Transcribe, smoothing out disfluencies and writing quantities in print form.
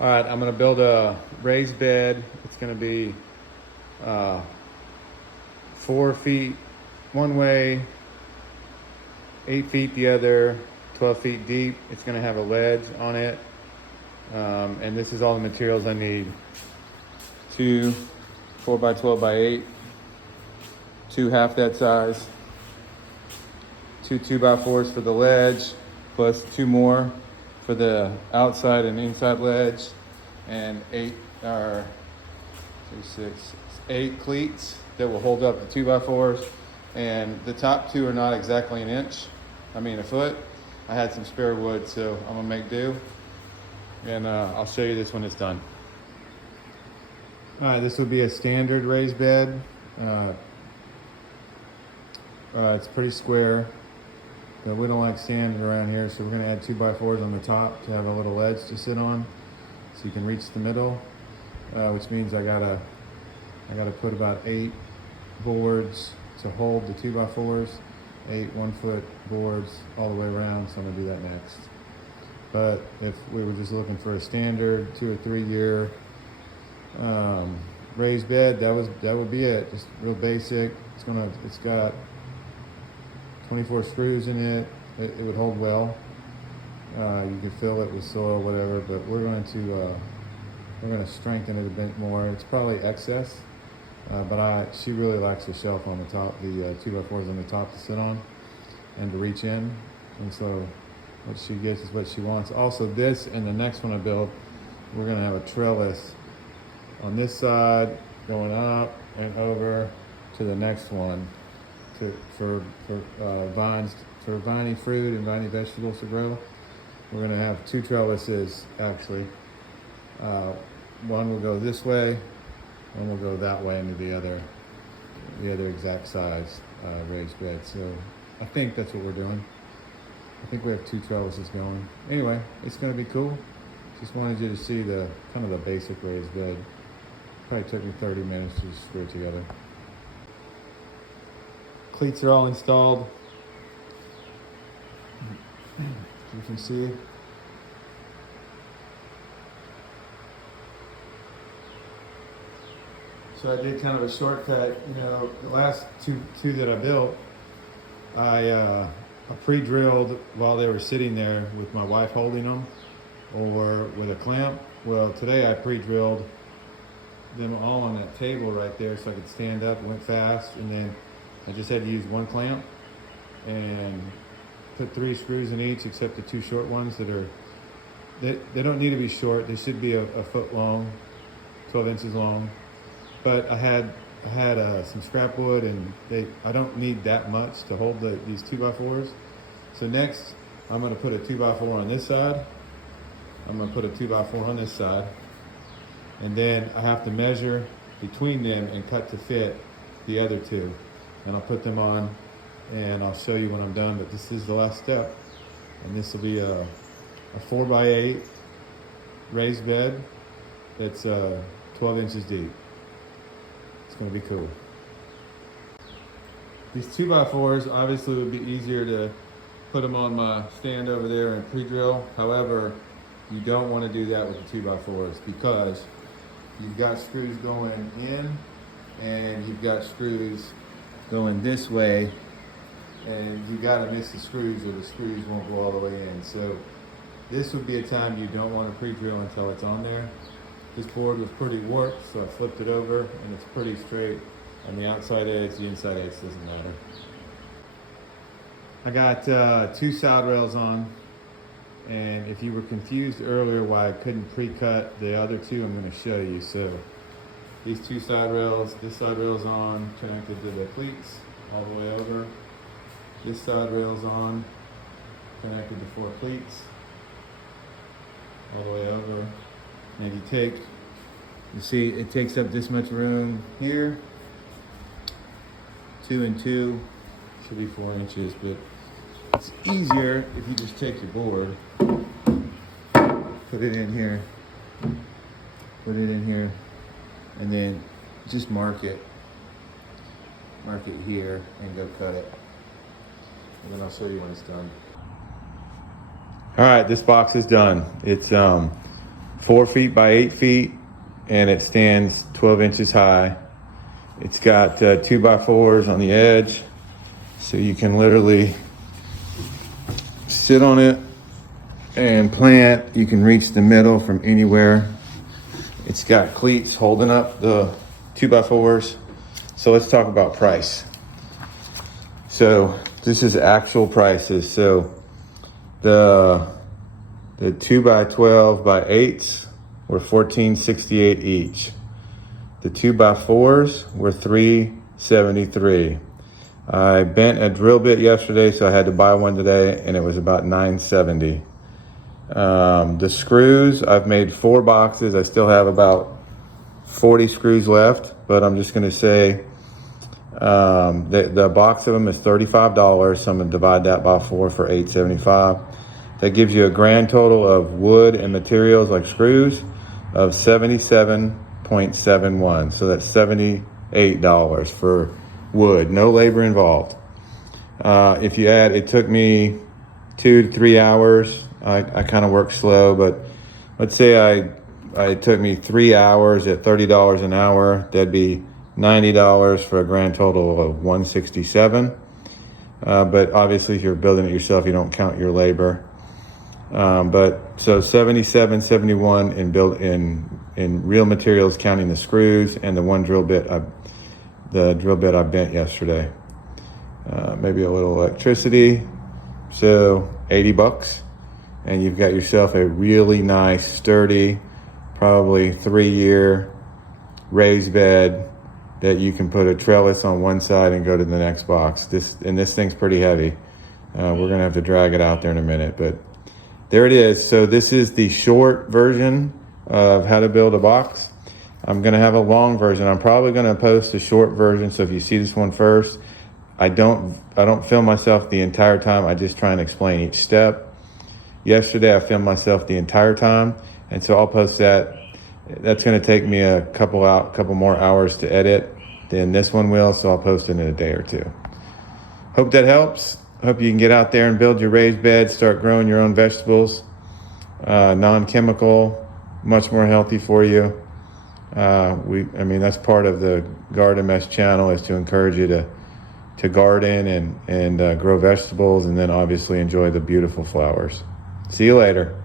All right, I'm gonna build a raised bed. It's gonna be 4 feet one way, 8 feet the other, 12 feet deep. It's gonna have a ledge on it. And this is all the materials I need. 2 4x12x8, 2 half that size, 2 2x4s for the ledge, plus 2 more for the outside and inside ledge, and 8 cleats that will hold up the 2x4s. And the top 2 are not exactly a foot. I had some spare wood, so I'm gonna make do. And I'll show you this when it's done. All right, this would be a standard raised bed. It's pretty square, but we don't like sand around here, so we're gonna add 2x4s on the top to have a little ledge to sit on, so you can reach the middle. Which means I gotta put about 8 boards to hold the 2x4s, 8 1-foot boards all the way around. So I'm gonna do that next. But if we were just looking for a standard 2 or 3 year raised bed, that would be it. Just real basic. It's got 24 screws in it. It would hold well. You could fill it with soil, whatever. But we're going to strengthen it a bit more. It's probably excess, but she really likes the shelf on the top, the 2x4s on the top to sit on and to reach in. And so what she gets is what she wants. Also, this and the next one I build, we're going to have a trellis on this side going up and over to the next one for vines, for viney fruit and viney vegetables to grow. We're going to have 2 trellises actually. One will go this way, one will go that way into the other exact size raised bed. So I think that's what we're doing. I think we have 2 trellises going. Anyway, it's going to be cool. Just wanted you to see the kind of the basic raised bed. Probably took me 30 minutes to just screw it together. Cleats are all installed. You can see. So I did kind of a shortcut. The last two that I built, I pre-drilled while they were sitting there with my wife holding them, or with a clamp. Well, today I pre-drilled them all on that table right there, so I could stand up. Went fast, and then I just had to use 1 clamp and put 3 screws in each, except the 2 short ones they don't need to be short. They should be a foot long, 12 inches long. But I had some scrap wood, and I don't need that much to hold these 2x4s. So next, I'm going to put a 2x4 on this side. I'm going to put a 2x4 on this side. And then I have to measure between them and cut to fit the other 2. And I'll put them on, and I'll show you when I'm done. But this is the last step. And this will be a 4x8 raised bed. It's 12 inches deep. It's going to be cool. These 2x4s obviously would be easier to put them on my stand over there and pre-drill. However, you don't want to do that with the 2x4s because you've got screws going in and you've got screws going this way, and you got to miss the screws or the screws won't go all the way in. So this would be a time you don't want to pre-drill until it's on there. This board was pretty warped, so I flipped it over, and it's pretty straight on the outside edge. The inside edge doesn't matter. I got 2 side rails on, and if you were confused earlier why I couldn't pre-cut the other 2, I'm going to show you. So these 2 side rails, this side rail's on, connected to the cleats all the way over. This side rail's on, connected to 4 cleats all the way over. And if you see it takes up this much room here. 2 and 2 should be 4 inches, but it's easier if you just take your board, put it in here, and then just mark it here and go cut it. And then I'll show you when it's done. All right, this box is done. It's 4 feet by 8 feet, and it stands 12 inches high. It's got 2x4s on the edge, so you can literally sit on it and plant. You can reach the middle from anywhere. It's got cleats holding up the 2x4s. So let's talk about price. So this is actual prices. So the 2x12 by 8s were $14.68 each. The 2x4s were $3.73. I bent a drill bit yesterday, so I had to buy one today, and it was about $9.70. The screws, I've made 4 boxes. I still have about 40 screws left, but I'm just gonna say the box of them is $35, so I'm gonna divide that by 4 for $8.75. That gives you a grand total of wood and materials like screws of $77.71. So that's $78 for wood, no labor involved. If you add, it took me 2 to 3 hours. I kind of work slow, but let's say it took me 3 hours at $30 an hour. That'd be $90 for a grand total of $167. But obviously, if you're building it yourself, you don't count your labor. But so $77.71 in real materials, counting the screws and the one drill bit. The drill bit I bent yesterday. Maybe a little electricity, so $80, and you've got yourself a really nice, sturdy, probably 3-year raised bed that you can put a trellis on one side and go to the next box. This thing's pretty heavy. We're gonna have to drag it out there in a minute, but there it is. So this is the short version of how to build a box. I'm gonna have a long version. I'm probably gonna post a short version, so if you see this one first, I don't film myself the entire time. I just try and explain each step. Yesterday I filmed myself the entire time, and so I'll post that. That's gonna take me a couple more hours to edit than this one will, so I'll post it in a day or two. Hope that helps. Hope you can get out there and build your raised bed, start growing your own vegetables, non-chemical, much more healthy for you. That's part of the Garden Mesh channel, is to encourage you to garden and grow vegetables, and then obviously enjoy the beautiful flowers. See you later.